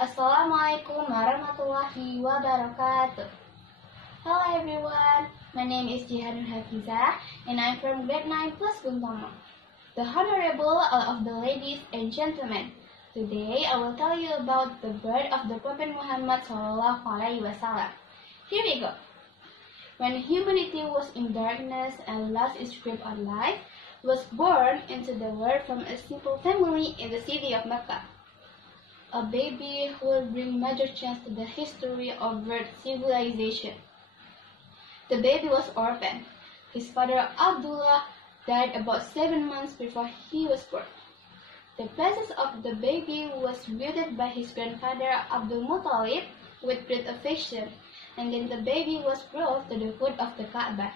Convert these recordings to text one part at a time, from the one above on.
Assalamualaikum warahmatullahi wabarakatuh. Hello everyone, my name is Jihan Nurhafiza and I'm from grade 9 plus Guntama. The Honorable all of the ladies and gentlemen, today I will tell you about the birth of the Prophet Muhammad Sallallahu Alaihi Wasallam. Here we go. When humanity was in darkness and lost its grip on life, was born into the world from a simple family in the city of Mecca. A baby who will bring major change to the history of world civilization. The baby was orphaned. His father Abdullah died about 7 months before he was born. The presence of the baby was greeted by his grandfather Abdul Muttalib with great affection, and then the baby was brought to the foot of the Kaaba.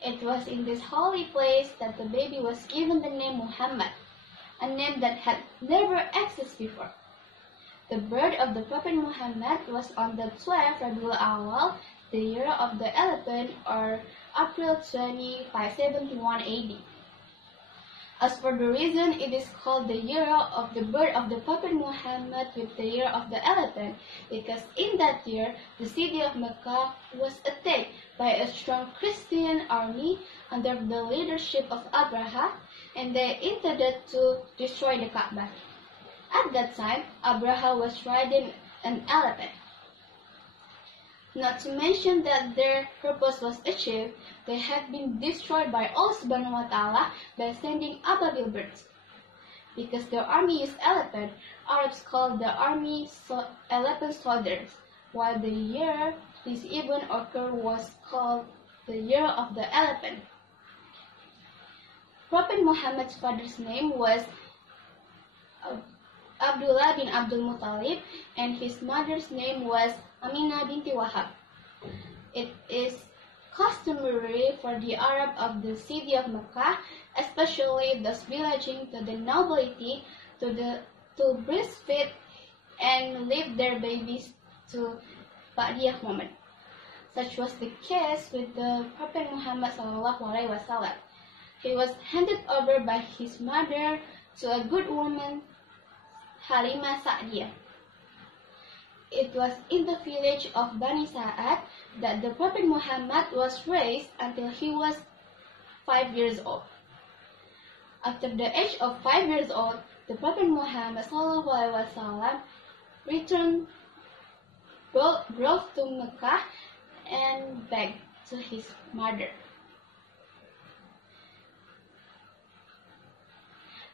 It was in this holy place that the baby was given the name Muhammad, a name that had never existed before. The birth of the Prophet Muhammad was on the 12th Rabiul Awal, the year of the elephant, or April 20, 571 AD. As for the reason it is called the year of the birth of the Prophet Muhammad with the year of the elephant, because in that year the city of Mecca was attacked by a strong Christian army under the leadership of Abraha, and they intended to destroy the Kaaba. At that time, Abraha was riding an elephant. Not to mention that their purpose was achieved, they had been destroyed by Allah Subhanahu wa Ta'ala by sending ababil birds. Because the army used elephant, Arabs called the army elephant soldiers, while the year this event occurred was called the year of the elephant. Prophet Muhammad's father's name was Abdullah bin Abdul Muttalib, and his mother's name was Aminah binti Wahab. It is customary for the Arab of the city of Mecca, especially those belonging to the nobility, to breastfeed and leave their babies to Ba'diyah moment. Such was the case with the Prophet Muhammad Sallallahu Alaihi Wasallam. He was handed over by his mother to a good woman, Halimah Sa'diyah. It was in the village of Bani Sa'ad that the Prophet Muhammad was raised until he was 5 years old. After the age of 5 years old, the Prophet Muhammad ﷺ returned, brought to Mecca and back to his mother.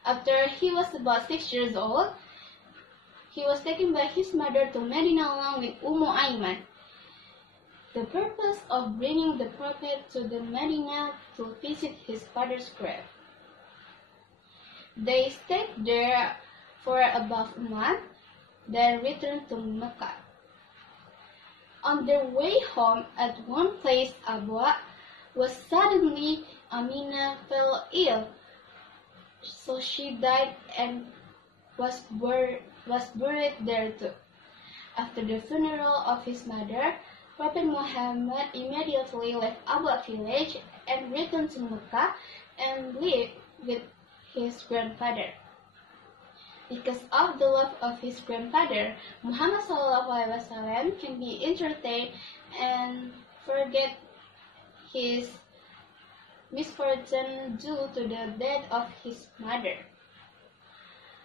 After he was about 6 years old, he was taken by his mother to Medina along with Ayman. The purpose of bringing the Prophet to the Medina to visit his father's grave. They stayed there for about a month, then returned to Mecca. On their way home, at one place, Abwa was suddenly Aminah fell ill, so she died and was buried there too. After the funeral of his mother, Prophet Muhammad immediately left Abwa village and returned to Mecca and lived with his grandfather. Because of the love of his grandfather, Muhammad ﷺ can be entertained and forget his misfortune due to the death of his mother.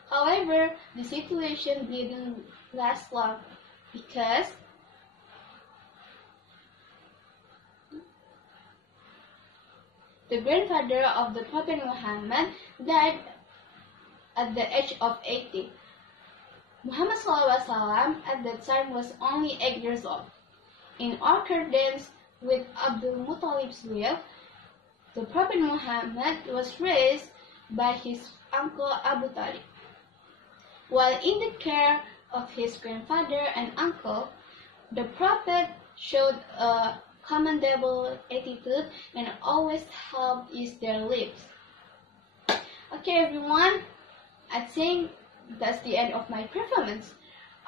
However, the situation didn't last long because the grandfather of the Prophet Muhammad died at the age of 80. Muhammad ﷺ at that time was only 8 years old. In accordance with Abdul Muttalib's will, the Prophet Muhammad was raised by his uncle Abu Talib. While in the care of his grandfather and uncle, the Prophet showed a commendable attitude and always helped ease their lives. Okay everyone, I think that's the end of my performance.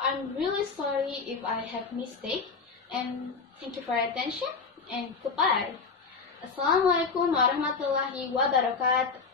I'm really sorry if I have mistake, and thank you for your attention and goodbye. Assalamualaikum warahmatullahi wabarakatuh.